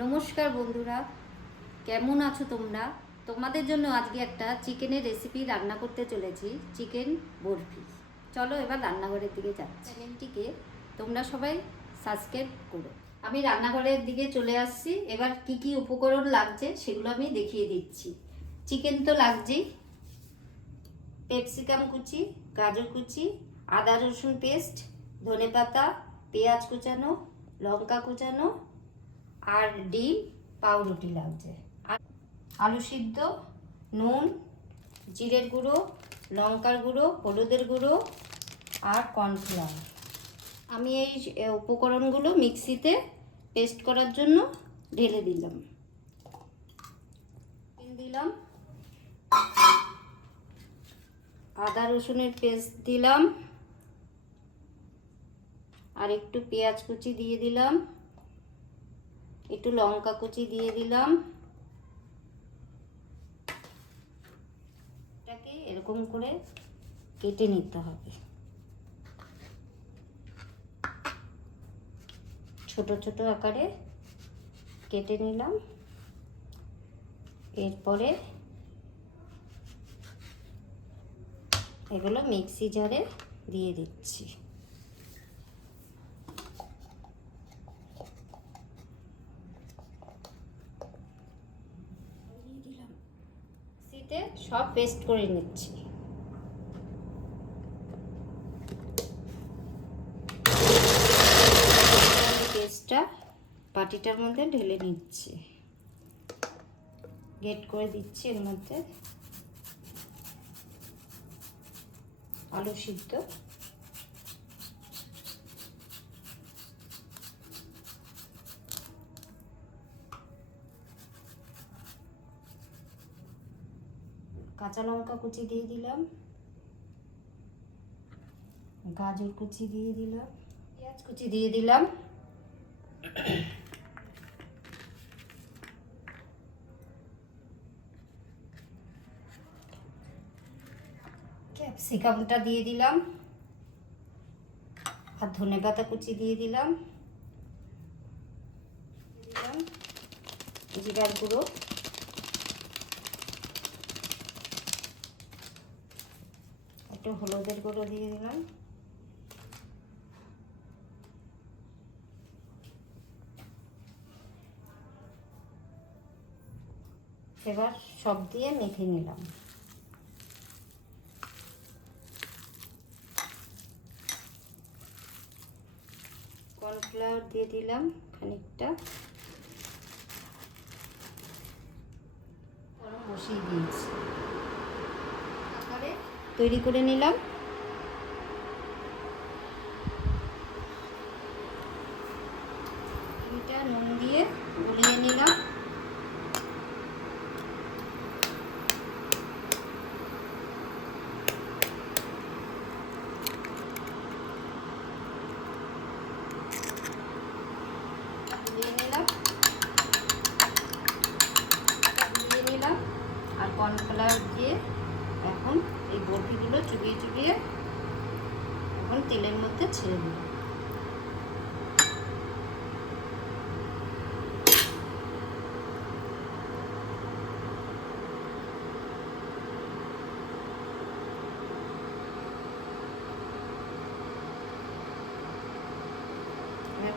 নমস্কার বন্ধুরা, কেমন আছো তোমরা? তোমাদের জন্য আজকে একটা চিকেনের রেসিপি রান্না করতে চলেছি, চিকেন বরফি। চলো এবার রান্নাঘরের দিকে যাচ্ছি। চ্যানেলটিকে তোমরা সবাই সাবস্ক্রাইব করো। আমি রান্নাঘরের দিকে চলে আসছি। এবার কি কি উপকরণ লাগছে সেগুলো আমি দেখিয়ে দিচ্ছি। চিকেন তো লাগছেই, ক্যাপসিকাম কুচি, গাজর কুচি, আদা রসুন পেস্ট, ধনেপাতা, পেঁয়াজ কুচানো, লঙ্কা কুচানো আর ডিম, পাউরুটি লাগছে, আর আলু সিদ্ধ, নুন, জিরের গুঁড়ো, লঙ্কার গুঁড়ো, হলুদের গুঁড়ো আর কর্নফ্লাওয়ার। আমি এই উপকরণগুলো মিক্সিতে পেস্ট করার জন্য ঢেলে দিলাম। দিলাম আদা রসুনের পেস্ট দিলাম, আর একটু পেঁয়াজ কুচি দিয়ে দিলাম, একটু লঙ্কা কুচি দিয়ে দিলাম। এটাকে এরকম করে কেটে নিতে হবে, ছোট ছোট আকারে কেটে নিলাম। এরপরে এগুলো মিক্সি জারে দিয়ে দিচ্ছি। মিক্সিতে সব পেস্ট করে নিচ্ছি। পেস্টটা বাটিটার মধ্যে ঢেলে নিচ্ছি, গ্রেট করে দিচ্ছি। এর মধ্যে আলু সিদ্ধ, কাঁচা লঙ্কা কুচি দিয়ে দিলাম, গাজর কুচি দিয়ে দিলাম, পেঁয়াজ কুচি দিয়ে দিলাম, ক্যাপসিকামটা দিয়ে দিলাম, আর ধনেপাতা কুচি দিয়ে দিলাম, জিরার গুঁড়ো, একটু হলুদের গুঁড়ো দিয়ে দিলাম, এবার সব দিয়ে মেখে নিলাম। কর্নফ্লাওয়ার দিয়ে দিলাম খানিকটা, গরম বসিয়ে দিয়েছি, তৈরি করে নিলাম। এটা নুন দিয়ে গলিয়ে নিলাম। আর কর্নফ্লাওয়ার দিয়ে এখন এই বরফিগুলো চুবিয়ে চুবিয়ে এখন তেলের মধ্যে ছেড়ে দিই।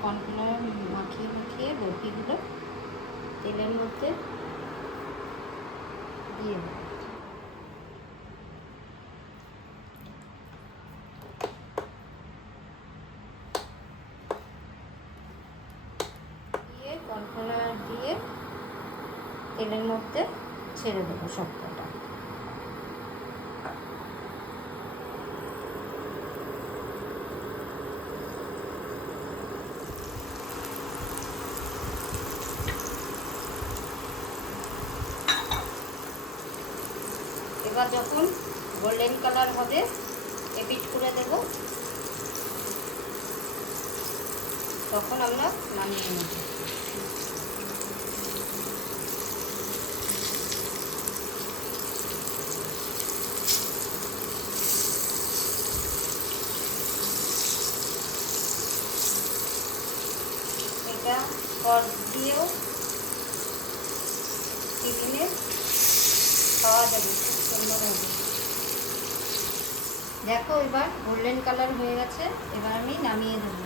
কর্নফ্লাওয়ার মাখিয়ে মাখিয়ে বরফিগুলো তেলের মধ্যে দিয়ে দেব। দিয়ে কর্নফ্লাওয়ার দিয়ে তেলের মধ্যে ছেড়ে দেবো সবকটা। এবার যখন গোল্ডেন কালার হবে এপিট করে দেব, তখন আমরা নামিয়ে নেব। এটা কড় দিয়েও টিফিনে খাওয়া যাবে খুব সুন্দর হবে। দেখো এবার গোল্ডেন কালার হয়ে গেছে, এবার আমি নামিয়ে দেবো।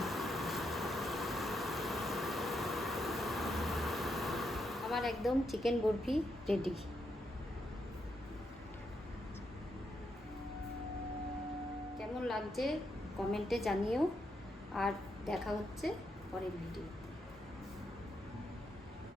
আমার একদম চিকেন বরফি রেডি। কেমন লাগছে কমেন্টে জানিও, আর দেখা হচ্ছে পরের ভিডিও।